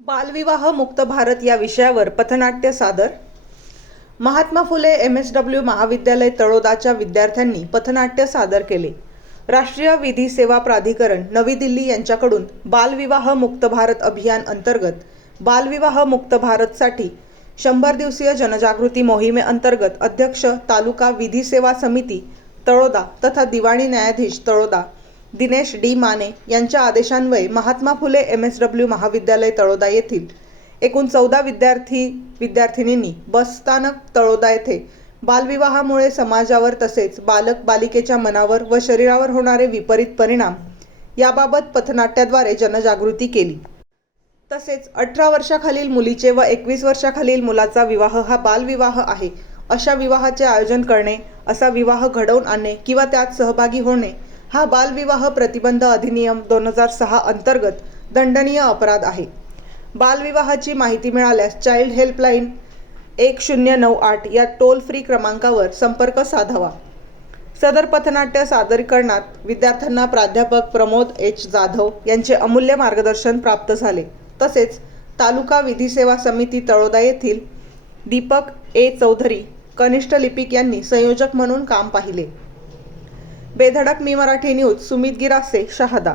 बालविवाह मुक्त भारत या विषयावर पथनाट्य सादर. Mahatma Phule M S W महाविद्यालय तळोदाच्या विद्यार्थ्यांनी पथनाट्य सादर केले. राष्ट्रीय विधी सेवा प्राधिकरण नवी दिल्ली यांच्याकडून बालविवाह मुक्त भारत अभियान अंतर्गत बालविवाह मुक्त भारतसाठी शंभर दिवसीय जनजागृती मोहिमेअंतर्गत अध्यक्ष तालुका विधी सेवा समिती तळोदा तथा दिवाणी न्यायाधीश तळोदा दिनेश डी. माने यांच्या आदेशान्वये Mahatma Phule M S W महाविद्यालय तळोदा येथील एकूण चौदा विद्यार्थी विद्यार्थिनींनी बसस्थानक तळोदा येथे बालविवाहामुळे समाजावर तसेच बालक बालिकेच्या मनावर व शरीरावर होणारे विपरीत परिणाम याबाबत पथनाट्याद्वारे जनजागृती केली. तसेच अठरा वर्षाखालील मुलीचे व एकवीस वर्षाखालील मुलाचा विवाह हा बालविवाह आहे. अशा विवाहाचे आयोजन करणे असा विवाह घडवून आणणे किंवा त्यात सहभागी होणे हा बालविवाह प्रतिबंध अधिनियम दोन हजार सहा अंतर्गत दंडनीय अपराध आहे. बालविवाहाची माहिती मिळाल्यास चाइल्ड हेल्पलाईन एक शून्य नऊ आठ या टोल फ्री क्रमांकावर संपर्क साधावा. सदर पथनाट्य सादरीकरणात विद्यार्थ्यांना प्राध्यापक प्रमोद एच जाधव यांचे अमूल्य मार्गदर्शन प्राप्त झाले. तसेच तालुका विधी सेवा समिती तळोदा येथील दीपक ए चौधरी कनिष्ठ लिपिक यांनी संयोजक म्हणून काम पाहिले. बेधडक मी मराठी न्यूज सुमित गिरासे शहादा